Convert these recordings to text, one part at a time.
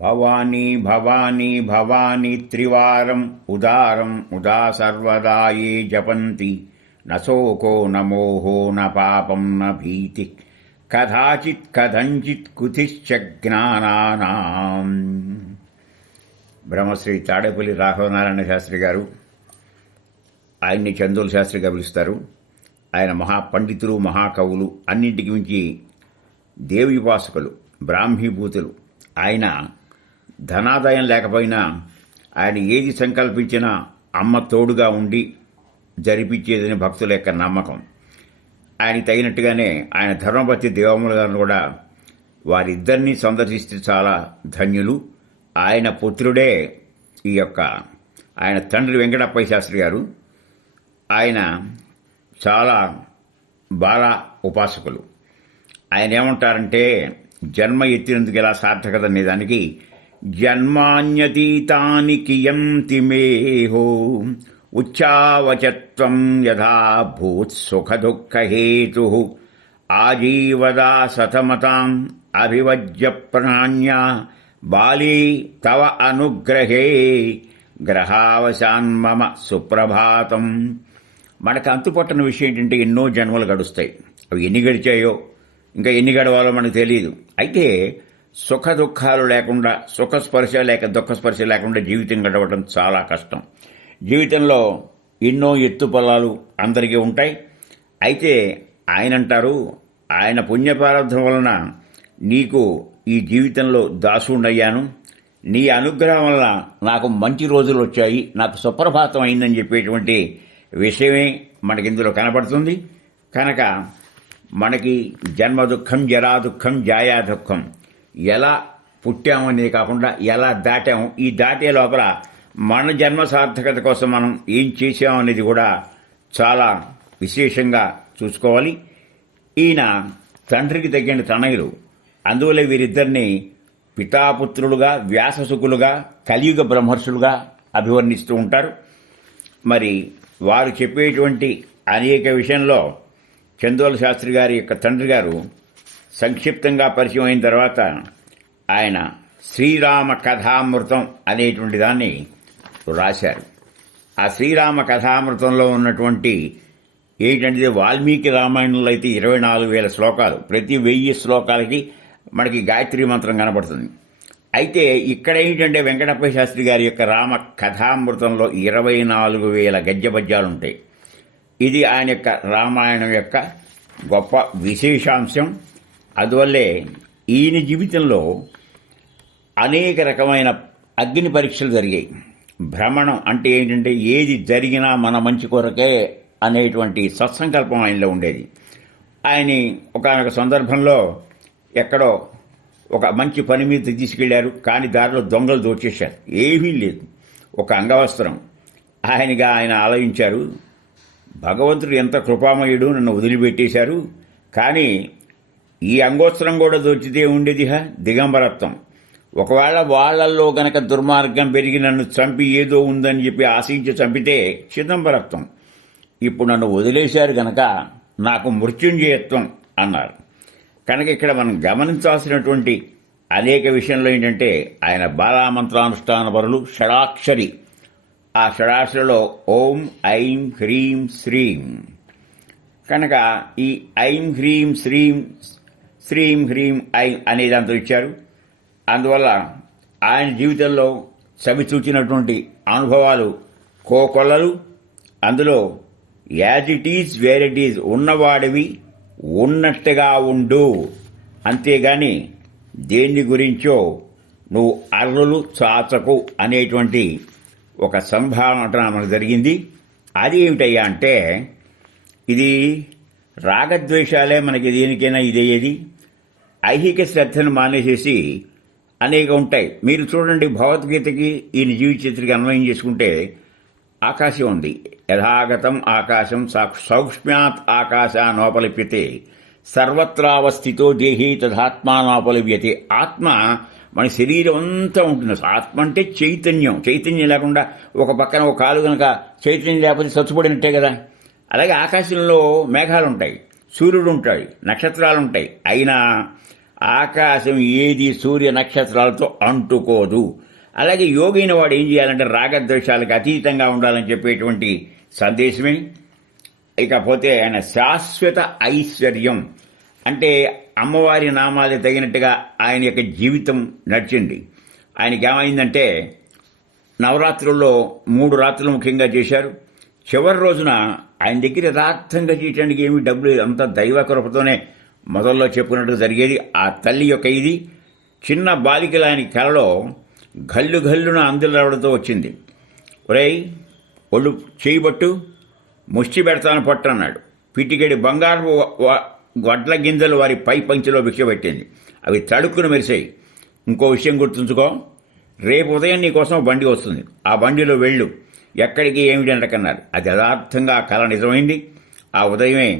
భవానీ భవానీ భవానీ త్రివారం ఉదారం ఉదా సర్వదా ఏ జపంతి నశోకో నమోహో న పాపం న భీతి కదాచిత్ కథంచిత్ కుతిశ్చ జ్ఞానానాం. బ్రహ్మశ్రీ తాడేపల్లి రాఘవనారాయణ శాస్త్రి గారు, ఆయన్ని చందోల్ శాస్త్రిగా పిలుస్తారు. ఆయన మహాపండితులు, మహాకవులు, అన్నింటికి మించి దేవీపాసకులు, బ్రాహ్మీభూతులు. ఆయన ధనాదాయం లేకపోయినా ఆయన ఏది సంకల్పించినా అమ్మ తోడుగా ఉండి జరిపించేదని భక్తుల యొక్క నమ్మకం. ఆయనకి తగినట్టుగానే ఆయన ధర్మపతి దేవమ్మ గారిని కూడా వారిద్దరినీ సందర్శిస్తే చాలా ధన్యులు. ఆయన పుత్రుడే ఈ యొక్క ఆయన తండ్రి వెంకటప్పయ్య శాస్త్రి గారు. ఆయన చాలా బాల ఉపాసకులు. ఆయన ఏమంటారంటే, జన్మ ఎత్తినందుకు ఎలా సార్థకత అనేదానికి జన్మాన్యతీతాని కియంతి మేహో ఉచ్చావచత్వం యథా భూత్ సుఖ దుఃఖ హేతు ఆజీవదా సతమతాం అభివజ్య ప్రాణ్య బాలీ తవ అనుగ్రహే గ్రహావశాన్మమ సుప్రభాతం. మనకు అంతుపట్టని విషయం ఏంటంటే, ఎన్నో జన్మలు గడుస్తాయి. అవి ఎన్ని గడిచాయో ఇంకా ఎన్ని గడవాలో మనకు తెలియదు. అయితే సుఖ దుఃఖాలు లేకుండా, సుఖస్పర్శ లేక దుఃఖస్పర్శ లేకుండా జీవితం గడవడం చాలా కష్టం. జీవితంలో ఎన్నో ఎత్తుపల్లాలు అందరికీ ఉంటాయి. అయితే ఆయన అంటారు, ఆయన పుణ్యప్రారంధం వలన నీకు ఈ జీవితంలో దాసుండయ్యాను, నీ అనుగ్రహం వలన నాకు మంచి రోజులు వచ్చాయి, నాకు సుప్రభాతం అయిందని చెప్పేటువంటి విషయమే మనకి ఇందులో కనపడుతుంది. కనుక మనకి జన్మ దుఃఖం, జరా దుఃఖం, జాయా దుఃఖం, ఎలా పుట్టామనేది కాకుండా ఎలా దాటాము, ఈ దాటే లోపల మన జన్మ సార్థకత కోసం మనం ఏం చేసామనేది కూడా చాలా విశేషంగా చూసుకోవాలి. ఈయన తండ్రికి తగిన తనయులు. అందువల్ల వీరిద్దరిని పితాపుత్రులుగా, వ్యాససుకులుగా, కలియుగ బ్రహ్మర్షులుగా అభివర్ణిస్తూ ఉంటారు. మరి వారు చెప్పేటువంటి అనేక విషయంలో చందోల శాస్త్రి గారి యొక్క తండ్రి గారు సంక్షిప్తంగా పరిచయం అయిన తర్వాత ఆయన శ్రీరామ కథామృతం అనేటువంటి దాన్ని రాశారు. ఆ శ్రీరామ కథామృతంలో ఉన్నటువంటి ఏంటంటే, వాల్మీకి రామాయణంలో అయితే 24,000 శ్లోకాలు, ప్రతి 1000 శ్లోకాలకి మనకి గాయత్రి మంత్రం కనబడుతుంది. అయితే ఇక్కడ ఏంటంటే, వెంకటప్ప శాస్త్రి గారి యొక్క రామ కథామృతంలో 24,000 గద్య పద్యాలుంటాయి. ఇది ఆయన యొక్క రామాయణం యొక్క గొప్ప విశేషాంశం. అందువల్లే ఈయన జీవితంలో అనేక రకమైన అగ్ని పరీక్షలు జరిగాయి. భ్రమణం అంటే ఏంటంటే, ఏది జరిగినా మన మంచి కొరకే అనేటువంటి సత్సంకల్పం ఆయనలో ఉండేది. ఆయన్ని ఒకానొక సందర్భంలో ఎక్కడో ఒక మంచి పని మీద తీసుకెళ్లారు, కానీ దారిలో దొంగలు దోచేశారు. ఏమీ లేదు, ఒక అంగవస్త్రం. ఆయనగా ఆయన ఆలోచించారు, భగవంతుడు ఎంత కృపామయుడు, నన్ను వదిలిపెట్టేశారు, కానీ ఈ అంగోస్త్రం కూడా దోచితే ఉండేది దిగంబరత్వం. ఒకవేళ వాళ్లల్లో గనక దుర్మార్గం పెరిగి నన్ను చంపి ఏదో ఉందని చెప్పి ఆశించి చంపితే చిదంబరత్వం. ఇప్పుడు నన్ను వదిలేశారు గనక నాకు మృత్యుంజయత్వం అన్నారు. కనుక ఇక్కడ మనం గమనించాల్సినటువంటి అనేక విషయంలో ఏంటంటే, ఆయన బాలామంత్రానుష్ఠాన పరులు, షడాక్షరి. ఆ షడాక్షరిలో ఓం ఐం హ్రీం శ్రీం. కనుక ఈ ఐం హ్రీం శ్రీం, శ్రీం హ్రీం ఐం అనే దాంతో ఇచ్చారు. అందువల్ల ఆయన జీవితంలో చవిచూచినటువంటి అనుభవాలు కోకొల్లలు. అందులో as it is where it is, ఉన్నవాడివి ఉన్నట్టుగా ఉండు, అంతేగాని దేన్ని గురించో నువ్వు అర్రులు చాచకు అనేటువంటి ఒక సంభావన మనకు జరిగింది. అది ఏమిటయ్యా అంటే, ఇది రాగద్వేషాలే మనకి దేనికైనా ఇదేది. ఐహిక శ్రద్ధను మానేసేసి అనేక ఉంటాయి. మీరు చూడండి, భగవద్గీతకి ఈయన జీవిత చరిత్రకి అన్వయం చేసుకుంటే ఆకాశం ఉంది. యథాగతం ఆకాశం సౌక్ష్మ్యాత్ ఆకాశానోపలిప్యతే సర్వత్రావస్థితో దేహీ తదాత్మానోపలిప్యతే. ఆత్మ మన శరీరం అంతా ఉంటుంది. ఆత్మ అంటే చైతన్యం. చైతన్యం లేకుండా ఒక పక్కన ఒక కాలు కనుక చైతన్యం లేకపోతే చచ్చుపడినట్టే కదా. అలాగే ఆకాశంలో మేఘాలు ఉంటాయి, సూర్యుడు ఉంటాయి, నక్షత్రాలు ఉంటాయి. అయినా ఆకాశం ఏది సూర్య నక్షత్రాలతో అంటుకోదు. అలాగే యోగి అయిన వాడు ఏం చేయాలంటే రాగద్వేషాలకు అతీతంగా ఉండాలని చెప్పేటువంటి సందేశమే. ఇకపోతే ఆయన శాశ్వత ఐశ్వర్యం అంటే అమ్మవారి నామాలు తగినట్టుగా ఆయన యొక్క జీవితం నడిచింది. ఆయనకి ఏమైందంటే నవరాత్రుల్లో 3 రాత్రులు ముఖ్యంగా చేశారు. చివరి రోజున ఆయన దగ్గర యథార్థంగా చేయడానికి ఏమీ డబ్బులు అంతా దైవ కృపతోనే మొదల్లో చెప్పుకున్నట్టు జరిగేది. ఆ తల్లి యొక్క ఇది చిన్న బాలికల ఆయన కలలో గల్లు గల్లున అందులు రావడంతో వచ్చింది. ఒరేయ్ ఒళ్ళు చేయబట్టు ముష్టి పెడతాను పట్టు అన్నాడు. పిటికెడి బంగారు వడ్ల గింజలు వారి పై పంచిలో భిక్షపెట్టింది. అవి తడుక్కును మెరిసాయి. ఇంకో విషయం గుర్తుంచుకో, రేపు ఉదయం నీకోసం బండి వస్తుంది, ఆ బండిలో వెళ్ళు, ఎక్కడికి ఏమిటి అంటకన్నారు. అది యథార్థంగా ఆ కళ నిజమైంది. ఆ ఉదయమే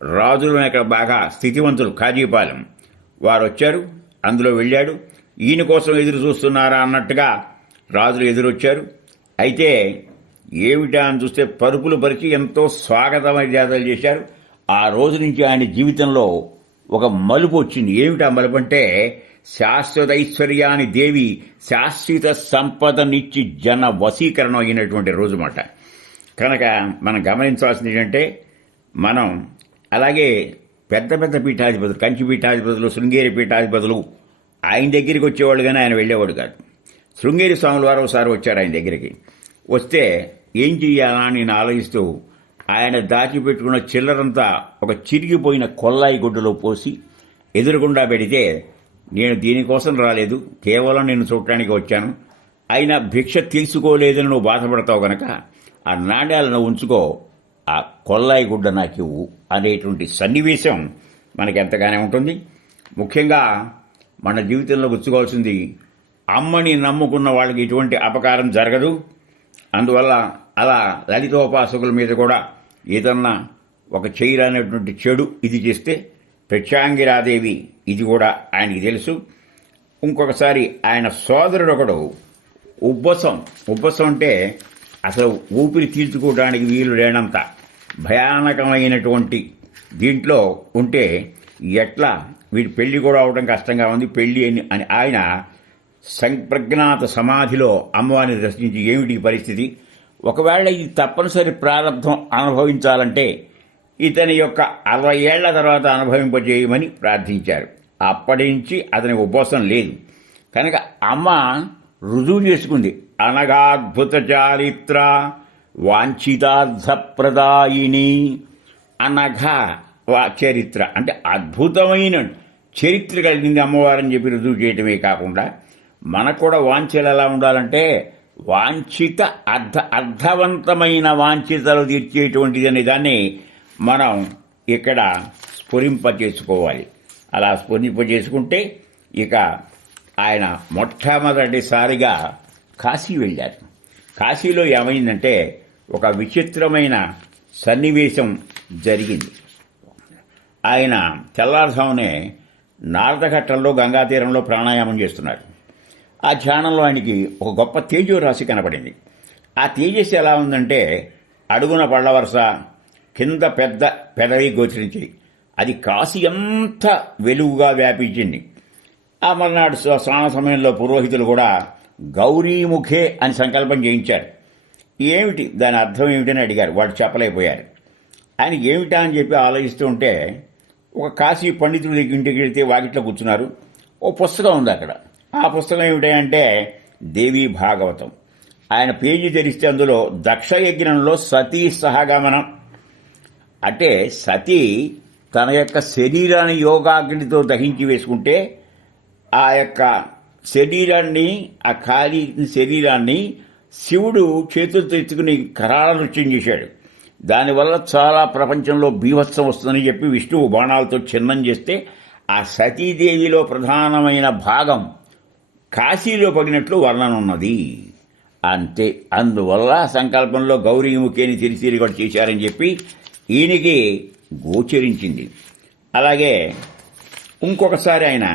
రాజులు ఇక్కడ బాగా స్థితివంతులు కాజీపాలెం వారు వచ్చారు, అందులో వెళ్ళాడు. ఈయన కోసం ఎదురు చూస్తున్నారా అన్నట్టుగా రాజులు ఎదురొచ్చారు. అయితే ఏమిటా అని చూస్తే పరుపులు పరిచి ఎంతో స్వాగత మర్యాదలు చేశారు. ఆ రోజు నుంచి ఆయన జీవితంలో ఒక మలుపు వచ్చింది. ఏమిటా మలుపు అంటే శాశ్వత ఐశ్వర్యాన్ని దేవి శాశ్వత సంపదనిచ్చి జన వశీకరణం అయినటువంటి రోజు మాట. కనుక మనం గమనించాల్సింది ఏంటంటే మనం అలాగే పెద్ద పెద్ద పీఠాధిపతులు, కంచి పీఠాధిపతులు, శృంగేరి పీఠాధిపతులు ఆయన దగ్గరికి వచ్చేవాళ్ళు కానీ ఆయన వెళ్ళేవాడు కాదు. శృంగేరి స్వాముల వారు ఒకసారి వచ్చారు ఆయన దగ్గరికి. వస్తే ఏం చెయ్యాలా అని నేను ఆలోచిస్తూ ఆయన దాచిపెట్టుకున్న చిల్లరంతా ఒక చిరిగిపోయిన కొల్లాయి గుడ్డలో పోసి ఎదురుగుండా పెడితే, నేను దీనికోసం రాలేదు, కేవలం నేను చూడటానికి వచ్చాను, అయినా భిక్ష తీసుకోలేదని నువ్వు బాధపడతావు గనక ఆ నాణ్యాలను ఉంచుకో, ఆ కొల్లాయి గుడ్డ నాకివ్వు అనేటువంటి సన్నివేశం మనకి ఎంతగానే ఉంటుంది. ముఖ్యంగా మన జీవితంలో గుర్తుకోవాల్సింది, అమ్మని నమ్ముకున్న వాళ్ళకి ఎటువంటి అపకారం జరగదు. అందువల్ల అలా లలితోపాసకుల మీద కూడా ఏదన్నా ఒక చేయరానటువంటి చెడు ఇది చేస్తే ప్రత్యాంగిరాదేవి ఇది కూడా ఆయనకి తెలుసు. ఇంకొకసారి ఆయన సోదరుడు ఒకడు ఉబ్బసం అంటే అసలు ఊపిరి తీర్చుకోవడానికి వీలు లేనంత భయానకమైనటువంటి దీంట్లో ఉంటే ఎట్లా వీడి పెళ్లి కూడా అవడం కష్టంగా ఉంది, పెళ్లి అని ఆయన సంప్రజ్ఞాత సమాధిలో అమ్మవారిని దర్శించి ఏమిటి పరిస్థితి, ఒకవేళ ఇది తప్పనిసరి ప్రారంభం అనుభవించాలంటే ఇతని యొక్క 60 ఏళ్ల తర్వాత అనుభవింపజేయమని ప్రార్థించారు. అప్పటి నుంచి అతని ఉపవాసం లేదు. కనుక అమ్మ రుజువు చేసుకుంది. అనగాద్భుత చారిత్ర వాంఛితార్థప్రదాయిని. అనగా చరిత్ర అంటే అద్భుతమైన చరిత్ర కలిగింది అమ్మవారని చెప్పి రుజువు చేయటమే కాకుండా మనకు కూడా వాంఛలు ఎలా ఉండాలంటే వాంఛిత అర్థవంతమైన వాంఛితలు తీర్చేటువంటిది అనే దాన్ని మనం ఇక్కడ స్ఫురింపచేసుకోవాలి. అలా స్ఫురింపచేసుకుంటే ఇక ఆయన మొట్టమొదటిసారిగా కాశీ వెళ్ళారు. కాశీలో ఏమైందంటే ఒక విచిత్రమైన సన్నివేశం జరిగింది. ఆయన తెల్లారుజామునే నారదఘట్టంలో గంగాతీరంలో ప్రాణాయామం చేస్తున్నారు. ఆ ధ్యానంలో ఆయనకి ఒక గొప్ప తేజోరాశి కనపడింది. ఆ తేజస్సు ఎలా ఉందంటే అడుగున పళ్ళవరస, కింద పెద్ద పెదవి గోచరించింది. అది కాశీ అంతా వెలుగుగా వ్యాపించింది. ఆ మర్నాడు స్నాన సమయంలో పురోహితులు కూడా గౌరీముఖే అని సంకల్పం చేయించారు. ఏమిటి దాని అర్థం ఏమిటని అడిగారు. వాడు చెప్పలేకపోయారు. ఆయన ఏమిటా అని చెప్పి ఆలోచిస్తూ ఉంటే ఒక కాశీ పండితుడి దగ్గర ఇంటికి వెళితే వాకిట్లో కూర్చున్నారు. ఓ పుస్తకం ఉంది అక్కడ. ఆ పుస్తకం ఏమిటంటే దేవీ భాగవతం. ఆయన పేజీ తెరిస్తే అందులో దక్షయజ్ఞంలో సతీ సహగమనం అంటే సతీ తన యొక్క శరీరాన్ని యోగాగ్నితో దహించి వేసుకుంటే ఆ యొక్క శరీరాన్ని, ఆ ఖాళీ శరీరాన్ని శివుడు చేతులతో ఎత్తుకుని కరాళ నృత్యం చేశాడు. దానివల్ల చాలా ప్రపంచంలో బీభత్సం వస్తుందని చెప్పి విష్ణువు బాణాలతో ఛిన్నం చేస్తే ఆ సతీదేవిలో ప్రధానమైన భాగం కాశీలో పడినట్లు వర్ణన ఉన్నది. అంతే. అందువల్ల సంకల్పంలో గౌరీముఖేని తిరిగి కూడా చేశారని చెప్పి ఈయనకి గోచరించింది. అలాగే ఇంకొకసారి ఆయన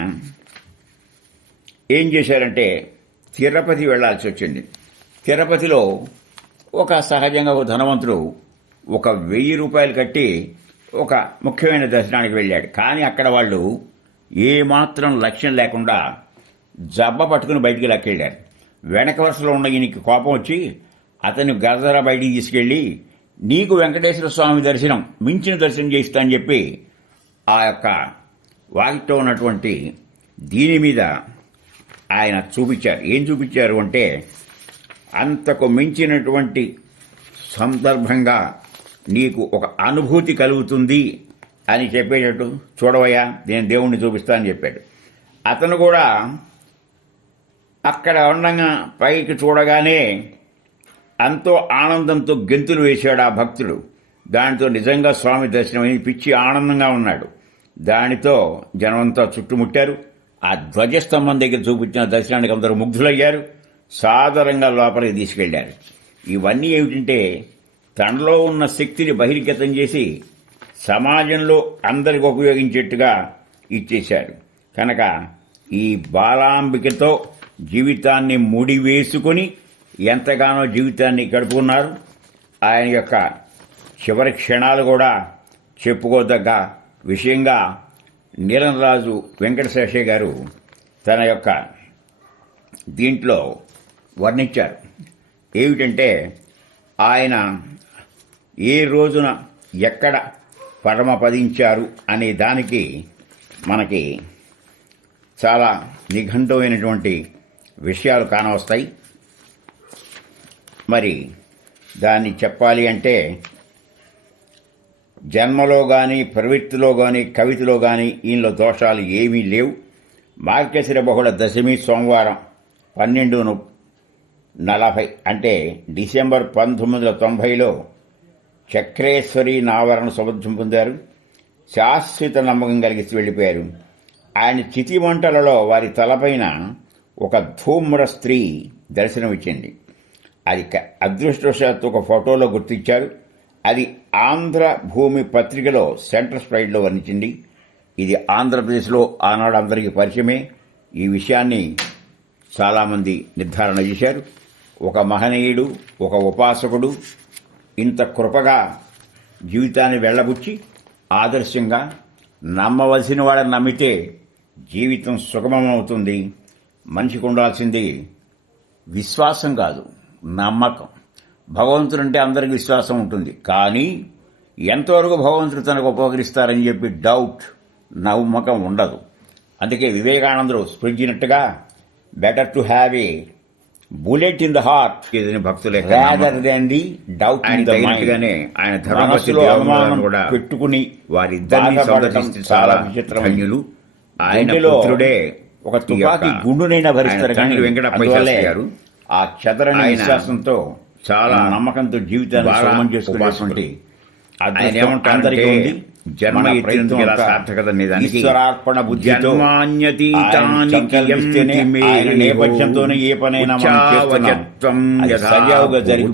ఏం చేశారంటే తిరుపతి వెళ్లాల్సి వచ్చింది. తిరుపతిలో ఒక సహజంగా ఒక ధనవంతుడు ఒక 1000 రూపాయలు కట్టి ఒక ముఖ్యమైన దర్శనానికి వెళ్ళాడు. కానీ అక్కడ వాళ్ళు ఏమాత్రం లక్ష్యం లేకుండా జబ్బ పట్టుకుని బయటికి లక్కెళ్ళారు. వెనక వరుసలో ఉన్న ఈయనకి కోపం వచ్చి అతన్ని గదర బయటికి తీసుకెళ్లి నీకు వెంకటేశ్వర స్వామి దర్శనం మించిన దర్శనం చేయిస్తా అని చెప్పి ఆ యొక్క వాకిట్లో ఉన్నటువంటి దీని మీద ఆయన చూపించారు. ఏం చూపించారు అంటే అంతకు మించినటువంటి సందర్భంగా నీకు ఒక అనుభూతి కలుగుతుంది అని చెప్పేటట్టు చూడవయ్యా నేను దేవుణ్ణి చూపిస్తా అని చెప్పాడు. అతను కూడా అక్కడ ఉండగా పైకి చూడగానే ఎంతో ఆనందంతో గెంతులు వేశాడు ఆ భక్తుడు. దానితో నిజంగా స్వామి దర్శనం అయింది. పిచ్చి ఆనందంగా ఉన్నాడు. దానితో జనమంతా చుట్టుముట్టారు. ఆ ధ్వజస్తంభం దగ్గర చూపించిన దర్శనానికి అందరూ ముగ్ధులయ్యారు. సాదరంగా లోపలికి తీసుకెళ్లారు. ఇవన్నీ ఏమిటంటే తనలో ఉన్న శక్తిని బహిర్గతం చేసి సమాజంలో అందరికి ఉపయోగించేట్టుగా ఇచ్చేశాడు. కనుక ఈ బాలాంబికతో జీవితాన్ని ముడివేసుకుని ఎంతగానో జీవితాన్ని గడుపుకున్నారు. ఆయన యొక్క చివరి క్షణాలు కూడా చెప్పుకోదగ్గ విషయంగా నీలంరాజు వెంకటశేషయ్య గారు తన యొక్క దీంట్లో వర్ణించారు. ఏమిటంటే ఆయన ఏ రోజున ఎక్కడ పరమపదించారు అనే దానికి మనకి చాలా నిఘంటువైనటువంటి విషయాలు కానవస్తాయి. మరి దాన్ని చెప్పాలి అంటే జన్మలో కానీ ప్రవృత్తిలో కానీ కవితలో కానీ ఈయనలో దోషాలు ఏమీ లేవు. మార్గశిర బహుళ దశమి సోమవారం 12:40 అంటే డిసెంబర్ 1990లో చక్రేశ్వరి నావరణ సౌభాగ్యం పొందారు. శాశ్వత నమ్మకం కలిగిస్తూ వెళ్ళిపోయారు. ఆయన చితిమంటలలో వారి తలపైన ఒక ధూమ్ర స్త్రీ దర్శనమిచ్చింది. అది అదృష్టవశాత్తు ఒక ఫోటోలో గుర్తించారు. అది ఆంధ్ర భూమి పత్రికలో సెంటర్ స్ప్రైడ్లో వర్ణించింది. ఇది ఆంధ్రప్రదేశ్లో ఆనాడు అందరికీ పరిచయమే. ఈ విషయాన్ని చాలామంది నిర్ధారణ చేశారు. ఒక మహనీయుడు, ఒక ఉపాసకుడు ఇంత కృపగా జీవితాన్ని వెళ్లబుచ్చి ఆదర్శంగా నమ్మవలసిన వాళ్ళని నమ్మితే జీవితం సుగమమవుతుంది. మనిషికి ఉండాల్సింది విశ్వాసం కాదు, నమ్మకం. భగవంతుడంటే అందరికీ విశ్వాసం ఉంటుంది. కానీ ఎంతవరకు భగవంతుడు తనకు ఉపకరిస్తారని చెప్పి డౌట్, నమ్మకం ఉండదు. అందుకే వివేకానందుడు స్పృశించినట్టుగా better to have a bullet in the heart భక్తులే rather than the doubt in the mind. ఆయన ధర్మశిలో అనుమానం కూడా పెట్టుకుని వారిద్దరిని సందర్శిస్తే చాలా విచిత్రమన్యులు. ఆయన పుత్రుడే ఒక తుపాకీ గుండునైనా భరిస్తారు. కానీ వెంకటప్పయ్య గారు ఆ చదరని విశ్వాసంతో చాలా నమ్మకంతో జీవితాన్ని సుగమం చేసుకునేటువంటి అందరికీ ఉంది. జన్మ సార్థకత ఈశ్వరార్పణ బుద్ధితో నేపథ్యంతోనే ఏ పనైనా సజావుగా జరిగి